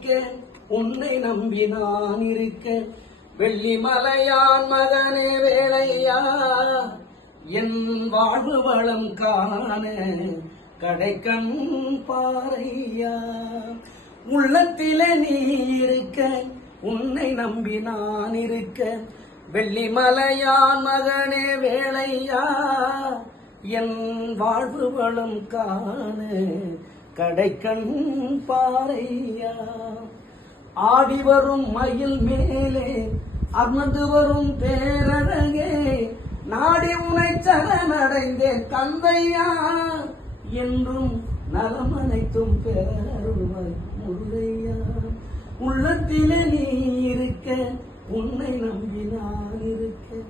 இருக்க உன்னை நம்பி நான் இருக்க வெள்ளிமலையான் மகனே வேளையா என் வாழ்வு வளம் காண கடைக்கண் பாறையா உள்ளத்திலே நீ இருக்க உன்னை நம்பி நான் இருக்க வெள்ளிமலையான் மகனே வேளையா என் வாழ்வு வளம் காண கடைக்கண் பாறையா ஆடி வரும் மயில் மேலே அமர்ந்து வரும் பேரழகே நாடி உனை சரணடைந்தேன் தந்தையா என்றும் நலமனைத்தும் பெருவாய் முருகையா உள்ளத்திலே நீ இருக்க உன்னை நம்பி நான் இருக்க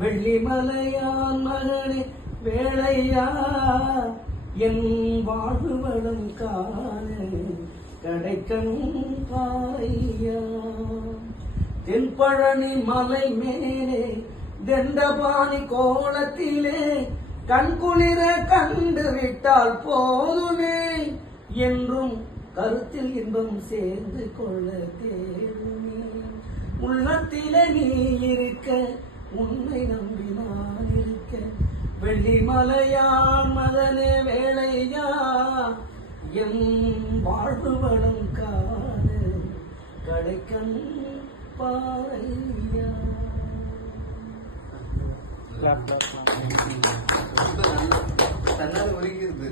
வெள்ளிமலையான் மகனே வேளையா என் வாழ்வு வளம் காண கடைக்கண் பாறையா தென்பழனி மலை மேலே தண்டபாணி கோலத்திலே கண்குளிர கண்டு விட்டால் போதுமே என்றும் கருத்தில் இன்பம் சேர்ந்து கொள்ள தேடுமே உள்ளத்திலே நீ இருக்க உன்னை நம்பி நான் இருக்க வெள்ளிமலையான் மகனே வேளையா என் வாழ்வு வளம் காண கடைக்கண் பாறையா தன்னால ஒழுகிறது